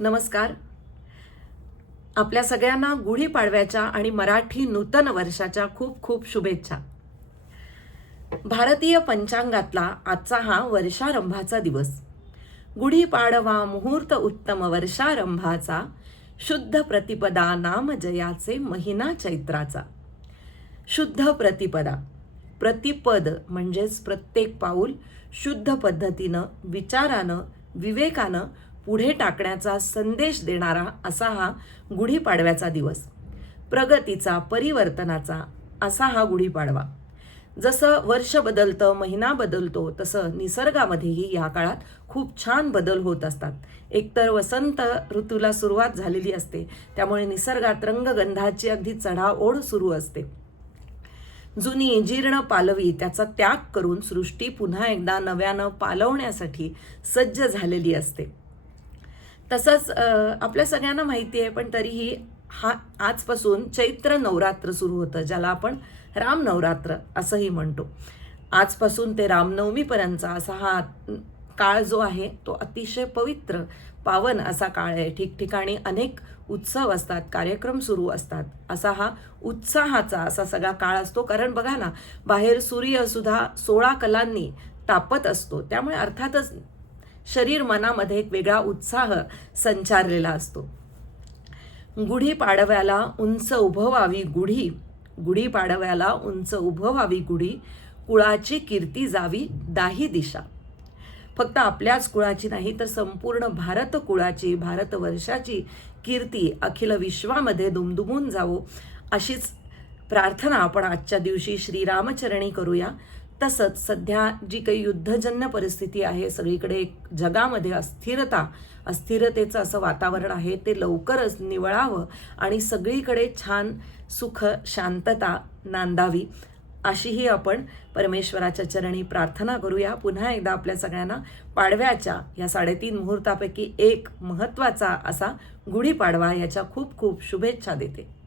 नमस्कार. आपल्या सगळ्यांना गुढीपाडव्याच्या आणि मराठी नूतन वर्षाच्या खूप खूप शुभेच्छा. भारतीय पंचांगातला आजचा हा वर्षारंभाचा दिवस. गुढीपाडवा मुहूर्त उत्तम वर्षारंभाचा, शुद्ध प्रतिपदा नाम जयाचे महिना चैत्राचा. शुद्ध प्रतिपदा, प्रतिपद म्हणजेच प्रत्येक पाऊल शुद्ध पद्धतीनं, विचारानं, विवेकानं पुढे टाकण्याचा संदेश देणारा असा हा गुढीपाडव्याचा दिवस. प्रगतीचा, परिवर्तनाचा असा हा गुढीपाडवा. जसं वर्ष बदलतं, महिना बदलतो, तसं निसर्गामध्येही या काळात खूप छान बदल होत असतात. एकतर वसंत ऋतूला सुरुवात झालेली असते, त्यामुळे निसर्गात रंगगंधाची अगदी चढाओढ सुरू असते. जुनी जीर्ण पालवी त्याचा त्याग करून सृष्टी पुन्हा एकदा नव्यानं पालवण्यासाठी सज्ज झालेली असते. तसंच आपल्या सगळ्यांना माहिती आहे, पण तरीही आजपासून चैत्र नवरात्र सुरू होतं, ज्याला आपण राम नवरात्र असंही म्हणतो. आजपासून ते रामनवमीपर्यंतचा असा हा काळ जो आहे तो अतिशय पवित्र, पावन असा काळ आहे. ठिकठिकाणी अनेक उत्सव असतात, कार्यक्रम सुरू असतात. असा हा उत्साहाचा असा सगळा काळ असतो. कारण बघा ना, बाहेर सूर्य सुद्धा 16 कलांनी तापत असतो, त्यामुळे अर्थातच शरीर मनामध्ये एक वेगळा उत्साह संचारलेला असतो. गुढीपाडव्याला उंच उभवावी गुढी, गुढीपाडव्याला उंच उभवावी गुढी, कुळाची कीर्ती जावी दाही दिशा. फक्त आपल्याच कुळाची नाही, तर संपूर्ण भारत कुळाची, भारतवर्षाची कीर्ती अखिल विश्वामध्ये दुमदुमून जावो, अशीच प्रार्थना आपण आजच्या दिवशी श्रीरामचरणी करूया. तसंच सध्या जी काही युद्धजन्य परिस्थिती आहे, सगळीकडे जगामध्ये अस्थिरतेचं असं वातावरण आहे, ते लवकरच निवळावं आणि सगळीकडे छान सुख शांतता नांदावी, अशीही आपण परमेश्वराच्या चरणी प्रार्थना करूया. पुन्हा एकदा आपल्या सगळ्यांना पाडव्याच्या या 3.5 मुहूर्तापैकी एक महत्त्वाचा असा गुढीपाडवा याच्या खूप खूप शुभेच्छा देते.